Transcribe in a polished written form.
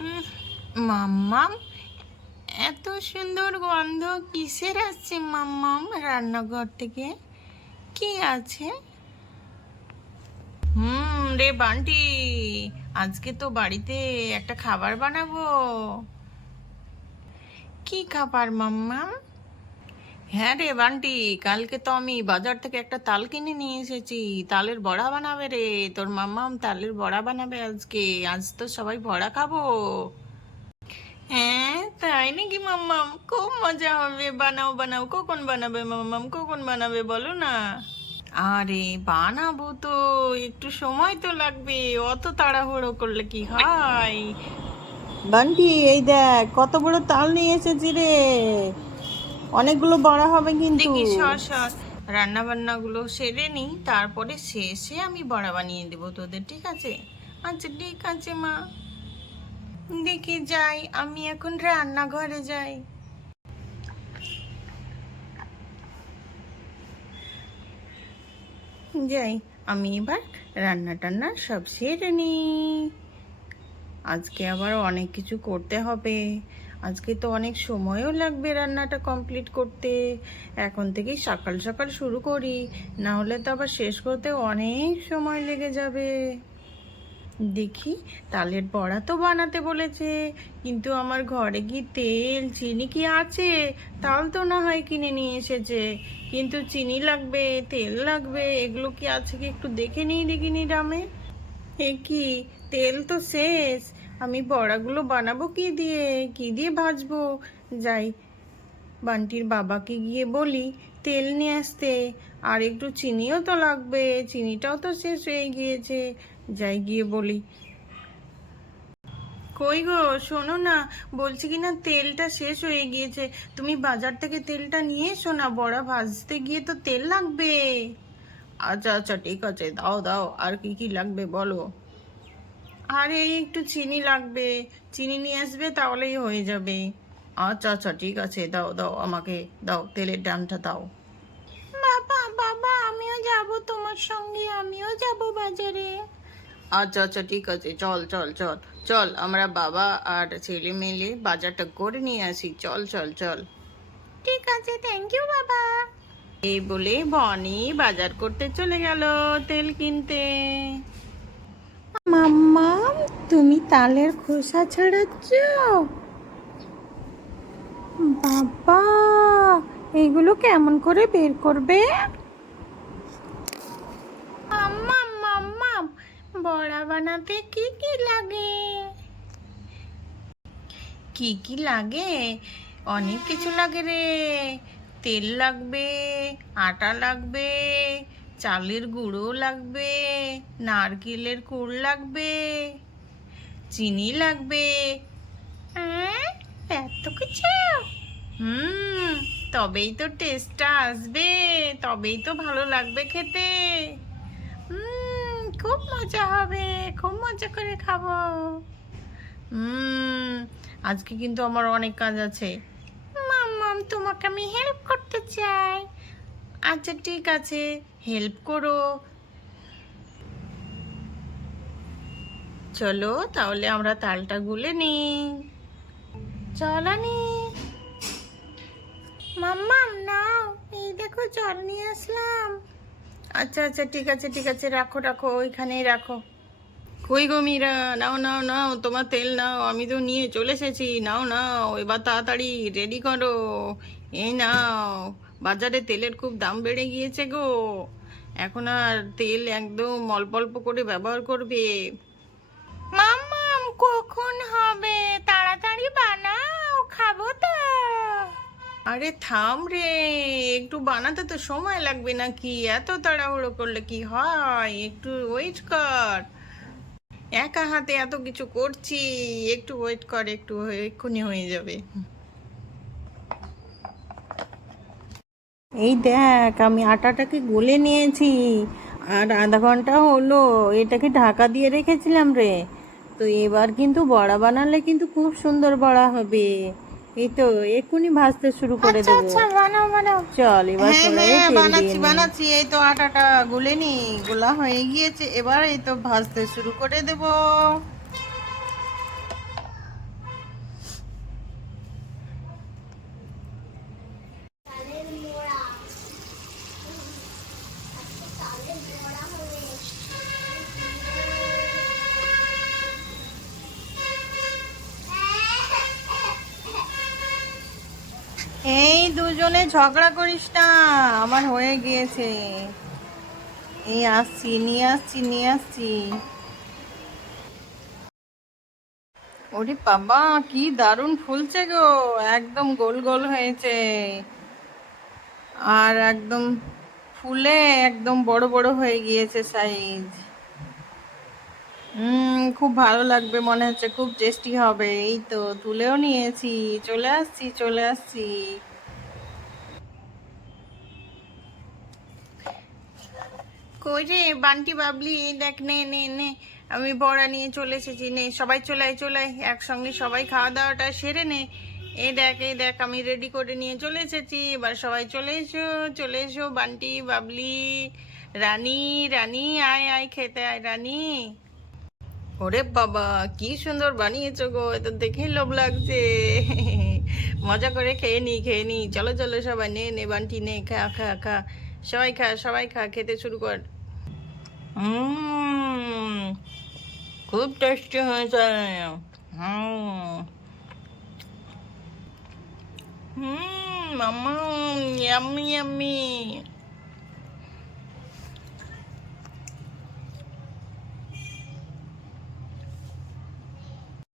উম, মাম্মাম, এত সুন্দর গন্ধ কিসের আসছে মাম্মাম রান্নাঘর থেকে? কি আছে? রে বান্টি, আজকে তো বাড়িতে একটা খাবার বানাবো। কি খাবার মাম্মাম? হ্যাঁ রে বান্টি, কালকে তো আমি বাজার থেকে একটা তাল কিনে নিয়ে এসেছি। তালের বড়া বানাবে রে তোর মাম্মাম, তালের বড়া বানাবে আজকে। আজ তো সবাই বড়া খাবো। হ্যাঁ, তাই নাকি মাম্মাম? খুব মজা হবে। বানাও বানাও, কখন বানাবে মাম্মাম? কখন বানাবে বলো না। আরে বানাবো তো, একটু সময় তো লাগবে। অত তাড়াহুড়ো করলে কি হয়? বান্টি, এই দেখ কত বড় তাল নিয়ে এসেছি রে। অনেকগুলো বড়া হবে কিন্তু। দেখি সর সর, রান্না বান্না গুলো সেরে নি, তারপরে শেষে আমি বড়া বানিয়ে দেবো তোদের, ঠিক আছে? আচ্ছা ঠিক আছে মা। দেখি যাই, আমি এখন রান্নাঘরে যাই। যাই, আমি এবার রান্না টান্না সব সেরে নিই। আজকে আবার অনেক কিছু করতে হবে। আজকে তো অনেক সময়ও লাগবে রান্নাটা কমপ্লিট করতে। এখন থেকেই সকাল সকাল শুরু করি, না হলে তো আবার শেষ করতে অনেক সময় লেগে যাবে। দেখি, তালের বড়া তো বানাতে বলেছে, কিন্তু আমার ঘরে কি তেল চিনি কি আছে? তাল তো না হয় কিনে নিয়ে এসেছে, কিন্তু চিনি লাগবে, তেল লাগবে, এগুলো কি আছে কি একটু দেখে নিই দেখিনি দামে। এ কি, তেল তো শেষ। আমি বড়াগুলো বানাবো কি দিয়ে? কি দিয়ে ভাজবো? যাই, বান্টির বাবাকে গিয়ে বলি তেল নিয়ে আসতে। আর একটু চিনিও তো লাগবে, চিনিটাও তো শেষ হয়ে গিয়েছে। যাই গিয়ে বলি। কই গো, শোনো না, বলছি কি না, তেলটা শেষ হয়ে গিয়েছে। তুমি বাজার থেকে তেলটা নিয়ে এসো না, বড়া ভাজতে গিয়ে তো তেল লাগবে। আচ্ছা আচ্ছা ঠিক আছে, দাও দাও। আর কি কি লাগবে বলো? আর এই একটু চিনি লাগবে। চিনি নিয়ে আসবে, তাহলেই হয়ে যাবে। আচ্ছা আচ্ছা ঠিক আছে, দাও দাও, আমাকে দাও, তেলের দামটা দাও। বাবা বাবা, আমিও যাব তোমার সঙ্গে, আমিও যাব বাজারে। আচ্ছা আচ্ছা ঠিক আছে, চল চল চল। চল, আমরা বাবা আর ছেলে মিলে বাজারটা করে নিয়ে আসি। চল চল চল। ঠিক আছে, থ্যাংক ইউ বাবা। এই বলে বনি বাজার করতে চলে গেল, তেল কিনতে। মাম্মা, তুমি তালের খোসা ছাড়াচ্ছ? বাবা, এগুলো কেমন করে বের করবে? মাম্মা মাম্মা, বড়া বানাতে কি কি লাগে? কি কি লাগে? অনেক কিছু লাগে রে। তেল লাগবে, আটা লাগবে, চালের গুঁড়ো লাগবে, নারকেলের কুড় লাগবে, চিনি লাগবে। হ্যাঁ, এত কিছু? হুম, তবেই তো টেস্টটা আসবে, তবেই তো ভালো লাগবে খেতে। খুব মজা হবে, খুব মজা করে খাবো। হুম, আজকে কিন্তু আমার অনেক কাজ আছে। মাম্মাম, তোমাকে আমি হেল্প করতে চাই। আচ্ছা ঠিক আছে, হেল্প করো। চলো তাহলে আমরা তালটা গুলে নিই। চলো নি। মাম্মাম নাও, এই দেখো জল নিয়ে আসলাম। আচ্ছা আচ্ছা ঠিক আছে ঠিক আছে, রাখো রাখো, ওইখানেই রাখো। কই গো মীরা, নাও নাও নাও, তোমার তেল নাও, আমি তো নিয়ে চলে এসেছি। নাও নাও, এবার তাড়াতাড়ি রেডি করো। এই নাও, বাজারে তেলের খুব দাম বেড়ে গিয়েছে গো। এখন আর তেল একদম অল্প অল্প করে ব্যবহার করবে। মাম্মাম, কখন হবে? তাড়াতাড়ি বানাও, খাবো তো। আরে থাম রে, একটু বানাতে তো সময় লাগবে নাকি? এত তাড়াহুড়ো করলে কি হয়? একটু ওয়েট কর। একা হাতে এত কিছু করছি, একটু ওয়েট কর, একটু এক্ষুনি হয়ে যাবে। এই দেখ, আমি আটাটাকে গুলে নিয়েছি, আর আধা ঘন্টা হলো এটাকে ঢাকা দিয়ে রেখেছিলাম রে। তো এবার কিন্তু বড়া বানালে কিন্তু খুব সুন্দর বড়া হবে। এই তো এক্ষুনি ভাজতে শুরু করে আচ্ছা দেবো। আচ্ছা, বানাও বানাও। চল এবার হ্যাঁ কড়াইয়ে হ্যাঁ, তেল দিয়ে বানাচ্ছি নি। বানাচ্ছি, এই তো আটাটা গুলে নি, গোলা হয়ে গিয়েছে, এবার এই তো ভাজতে শুরু করে দেব। এই দুজনে ঝগড়া করিস না, আমার হয়ে গিয়েছে। এই আসছি, নিয়ে আসছি, নিয়ে আসছি। ওরে বাবা, কি দারুণ ফুলছে গো, একদম গোল গোল হয়েছে। আর একদম ফুলে একদম বড় বড় হয়ে গিয়েছে সাইজ। খুব ভালো লাগবে মনে হচ্ছে, খুব টেস্টি হবে। এই তো তুলেও নিয়েছি, চলে আসছি, চলে আসছি। কই রে বান্টি বাবলি, এই দেখ, নে নে নে, আমি বড়া নিয়ে চলে এসেছি, নে সবাই চলে আয়, চলে আয়, একসঙ্গে সবাই খাওয়া দাওয়াটা সেরে নে। এই দেখ, এই দেখ, আমি রেডি করে নিয়ে চলে এসেছি, এবার সবাই চলে এসো, চলে এসো বান্টি বাবলি, রানী, রানী আয় আয় খেতে আয় রানী। ওরে বাবা, কি সুন্দর বানিয়েছো গো, এ তো দেখেই লোভ লাগছে। মজা করে খেয়ে নি, খেয়ে নি, চলো চলো সবাই, নে নে বান্টি, নে, খা খা খা, সবাই খা, সবাই খা, খেতে শুরু কর। হুম, খুব টেস্টি হয়েছে। হুম, হুম, মাম্মা, ইয়াম্মি ইয়াম্মি।